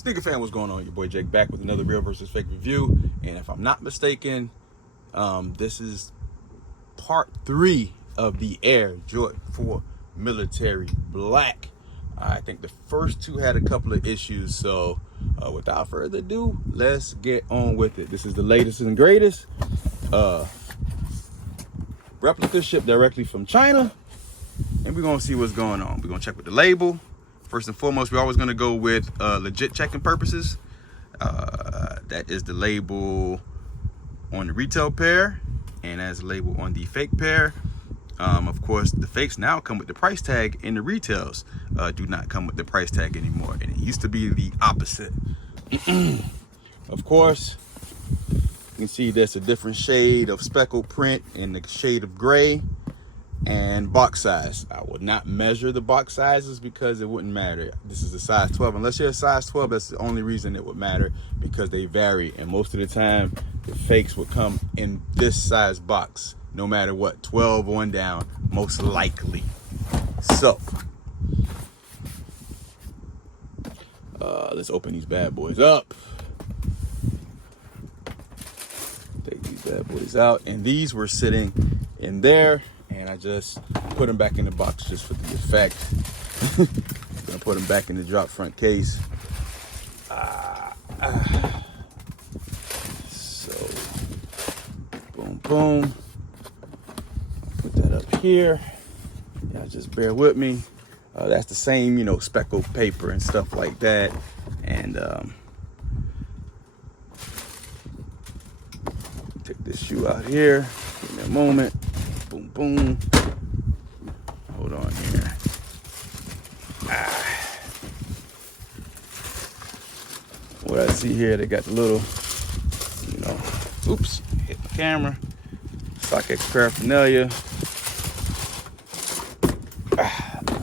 Sneaker fan, what's going on? Your boy Jake back with another real versus fake review. And if I'm not mistaken, this is part 3 of the Air Jordan 4 Military Black. I think the first 2 had a couple of issues, so without further ado, let's get on with it. This is the latest and greatest. Replica shipped directly from China, and we're gonna see what's going on. We're gonna check with the label. First and foremost, we're always gonna go with legit checking purposes. That is the label on the retail pair, and as a label on the fake pair. Of course, the fakes now come with the price tag, and the retails do not come with the price tag anymore. And it used to be the opposite. Of course, you can see there's a different shade of speckled print in the shade of gray and box size. I would not measure the box sizes because it wouldn't matter. This is a size 12. Unless you're a size 12, that's the only reason it would matter, because they vary. And most of the time, the fakes would come in this size box, no matter what, 12 on down, most likely. So, let's open these bad boys up. Take these bad boys out. And these were sitting in there, and I just put them back in the box just for the effect. Gonna put them back in the drop front case. So, boom, boom. Put that up here. Y'all just bear with me. That's the same, you know, speckled paper and stuff like that. And take this shoe out here. Give me a moment. Boom, boom. Hold on here. What I see here, they got the little, you know, oops, hit the camera. StockX paraphernalia.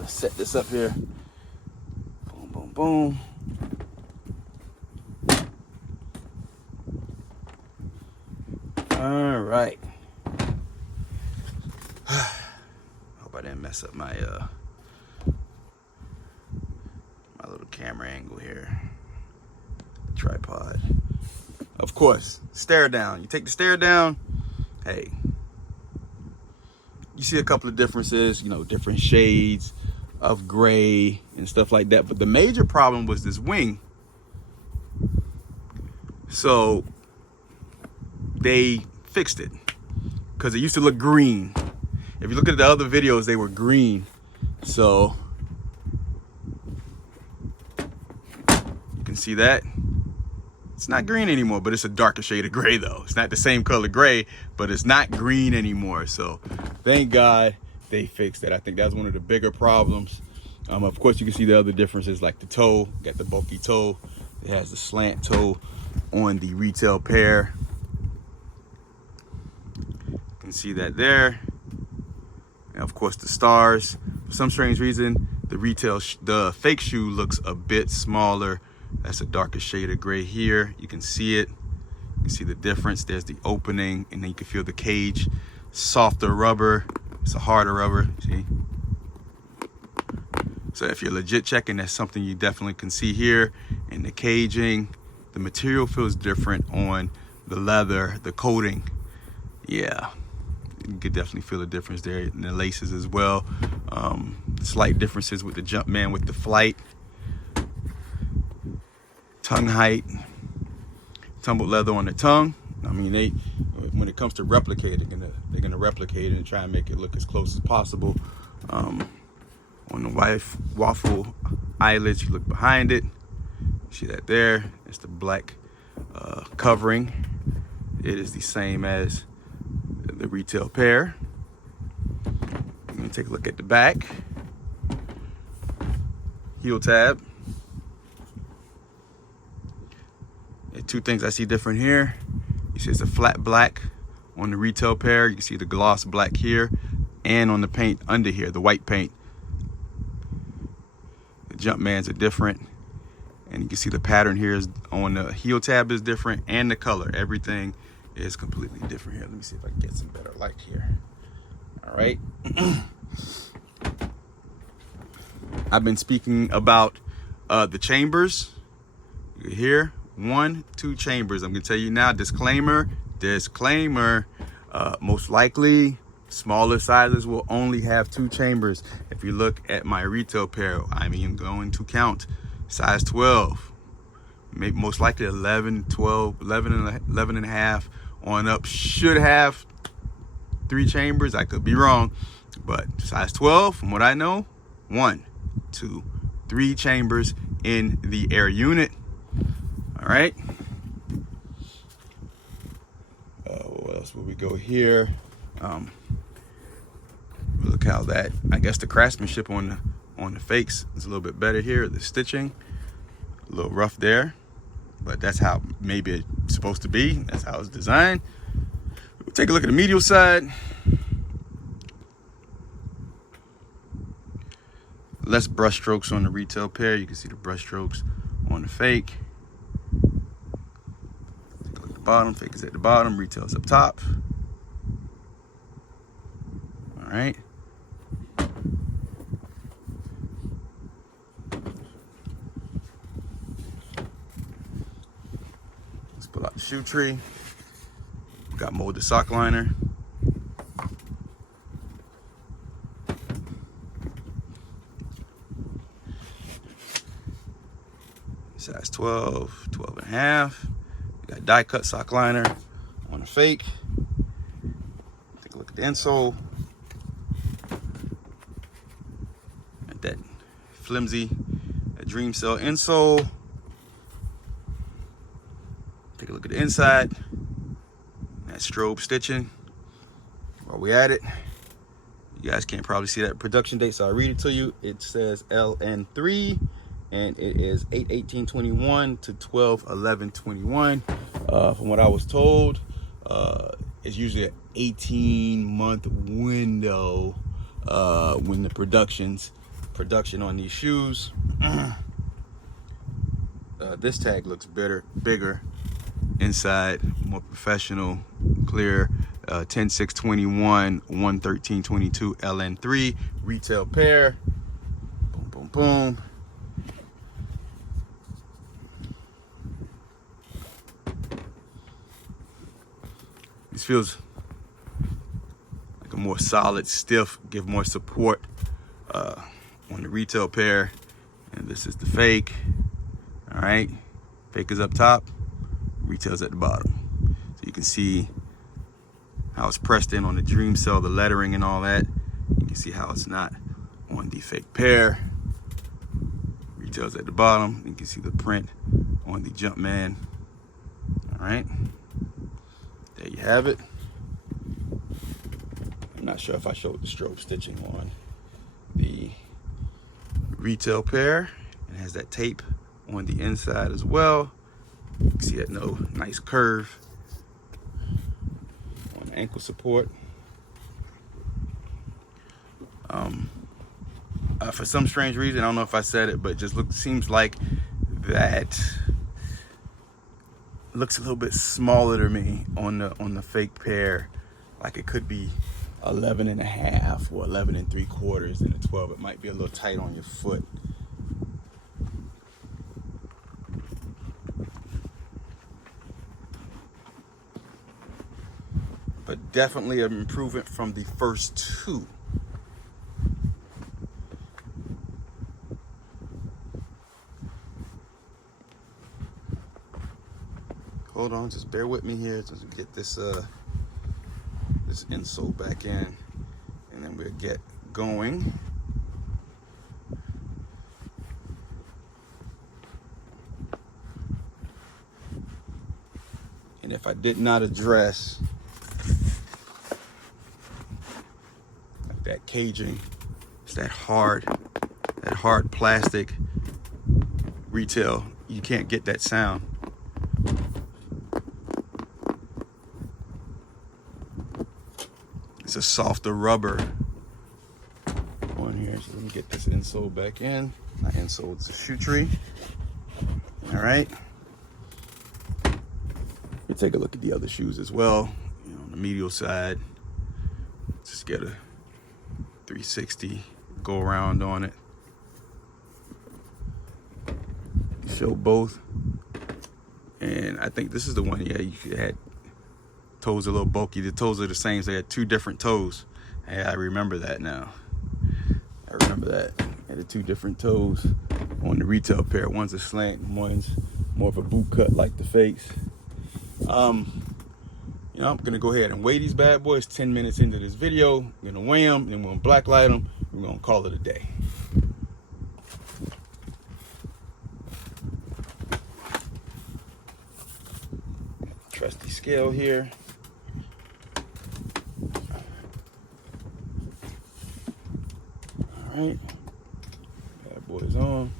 Let's set this up here. Boom, boom, boom. All right. Hope I didn't mess up my my little camera angle here. Tripod. Of course, stare down. You take the stare down. Hey, you see a couple of differences, you know, different shades of gray and stuff like that. But the major problem was this wing. So they fixed it, because it used to look green. If you look at the other videos, they were green. So you can see that. It's not green anymore, but it's a darker shade of gray though. It's not the same color gray, but it's not green anymore. So thank God they fixed it. I think that's one of the bigger problems. Of course, you can see the other differences, like the toe. Got the bulky toe. It has the slant toe on the retail pair. You can see that there. And of course, the stars. For some strange reason, the fake shoe looks a bit smaller. That's a darker shade of gray here. You can see it. You can see the difference. There's the opening, and then you can feel the cage. Softer rubber. It's a harder rubber. See? So if you're legit checking, that's something you definitely can see here. In the caging, the material feels different on the leather, the coating. Yeah, you could definitely feel the difference there in the laces as well. Slight differences with the Jumpman, with the flight. Tongue height, tumbled leather on the tongue. I mean, when it comes to replicate, they're gonna replicate it and try and make it look as close as possible. On the waffle eyelets, you look behind it. See that there? It's the black covering. It is the same as the retail pair. I'm gonna take a look at the back. Heel tab. Two things I see different here. You see it's a flat black on the retail pair. You can see the gloss black here, and on the paint under here, the white paint. The Jumpmans are different, and you can see the pattern here is on the heel tab is different, and the color. Everything is completely different here. Let me see if I can get some better light here. All right. I've been speaking about the chambers You hear 1, 2 chambers. I'm gonna tell you now, disclaimer, most likely smaller sizes will only have 2 chambers. If you look at my retail pair, I'm even going to count size 12, maybe most likely 11, 12, 11 and a half on up should have 3 chambers. I could be wrong, but size 12, from what I know, 1, 2, 3 chambers in the air unit. All right. What else will we go here? Look how that, I guess the craftsmanship on the fakes is a little bit better here. The stitching, a little rough there, but that's how maybe it's supposed to be. That's how it's designed. We'll take a look at the medial side. Less brush strokes on the retail pair. You can see the brush strokes on the fake. Take a look at the bottom. Fake is at the bottom, retail's up top. All right. Let's pull out the shoe tree. We got molded sock liner. Size 12, 12 and a half. We got die cut sock liner on the fake. Take a look at the insole. Got that flimsy Dream Cell insole. Take a look at the inside. That strobe stitching. While we at it, you guys can't probably see that production date, so I'll read it to you. It says LN3. And it is 8/18/21 to 12/11/21. From what I was told, it's usually an 18-month window when the production on these shoes. This tag looks bigger inside, more professional, clear. 10/6/21, 1/13/22 LN3 retail pair. Boom, boom, boom. This feels like a more solid, stiff, give more support on the retail pair. And this is the fake. All right, fake is up top, retail's at the bottom. So you can see how it's pressed in on the Dream Cell, the lettering and all that. You can see how it's not on the fake pair. Retail's at the bottom. You can see the print on the Jumpman. All right. There you have it. I'm not sure if I showed the strobe stitching on the retail pair. It has that tape on the inside as well. You can see that nice curve on the ankle support. For some strange reason, I don't know if I said it, but it just seems like that looks a little bit smaller to me on the fake pair. Like it could be 11 and a half or 11 3/4 in the 12. It might be a little tight on your foot. But definitely an improvement from the first 2. Hold on, just bear with me here to get this this insole back in, and then we'll get going. And if I did not address like that caging, it's that hard plastic retail, you can't get that sound. It's a softer rubber on here. So let me get this insole back in. Not insole, it's a shoe tree. All right. We take a look at the other shoes as well. On the medial side, just get a 360 go around on it. Show both And I think this is the one, yeah, you had toes a little bulky. The toes are the same, so they had two different toes. Yeah, I remember that now. I remember that. Had the two different toes on the retail pair. One's a slant, one's more of a boot cut like the fakes. You know, I'm gonna go ahead and weigh these bad boys 10 minutes into this video. I'm gonna weigh them, then we're gonna black light them. We're gonna call it a day. Trusty scale here. All right, bad boys on.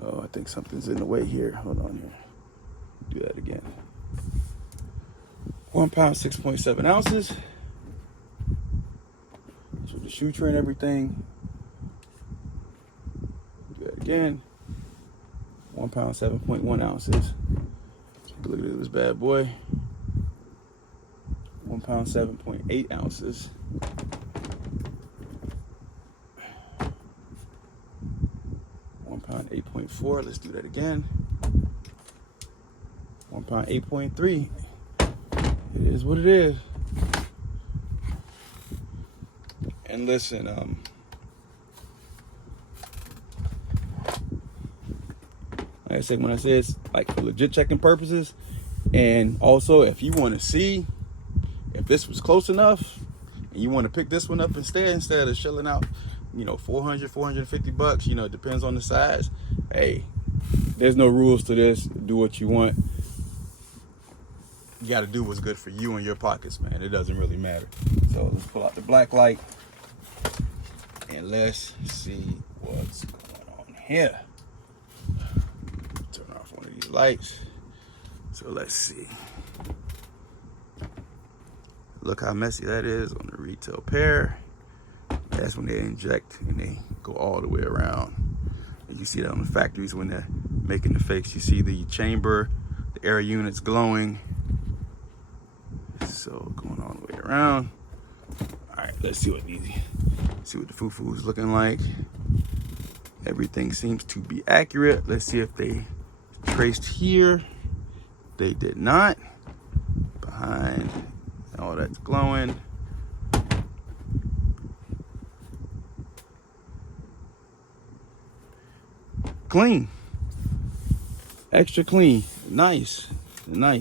Oh, I think something's in the way here. Hold on here. Do that again. 1 pound, 6.7 ounces. That's with the shoe tray and everything. Do that again. 1 pound, 7.1 ounces. Take a look at this bad boy. 1 pound, 7.8 ounces. 1 pound, 8.4. Let's do that again. 1 pound, 8.3. It is what it is. And listen, like I said, when I say it's like for legit checking purposes, and also if you want to see if this was close enough and you want to pick this one up instead of shelling out, you know, 400, 450 bucks, you know, it depends on the size. Hey, there's no rules to this. Do what you want. You got to do what's good for you and your pockets, man. It doesn't really matter. So let's pull out the black light and let's see what's going on here. Turn off one of these lights. So let's see. Look how messy that is on the retail pair. That's when they inject and they go all the way around. And you see that on the factories when they're making the fakes. You see the chamber, the air units glowing. So going all the way around. All right, let's see what the foo-foo is looking like. Everything seems to be accurate. Let's see if they traced here. They did not. Behind, all that's glowing. Clean. Extra clean. Nice.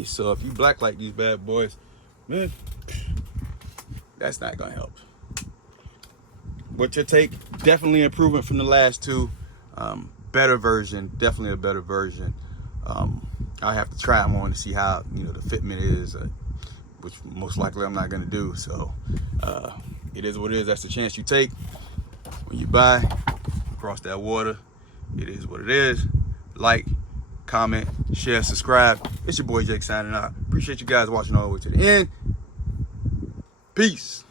So if you blacklight these bad boys, man, that's not gonna help. What's your take? Definitely improvement from the last two. Better version, definitely a better version. I'll have to try them on to see how, you know, the fitment is, which most likely I'm not gonna do. So it is what it is. That's the chance you take when you buy across that water. It is what it is. Like, comment, share, subscribe. It's your boy Jake signing out. Appreciate you guys watching all the way to the end. Peace.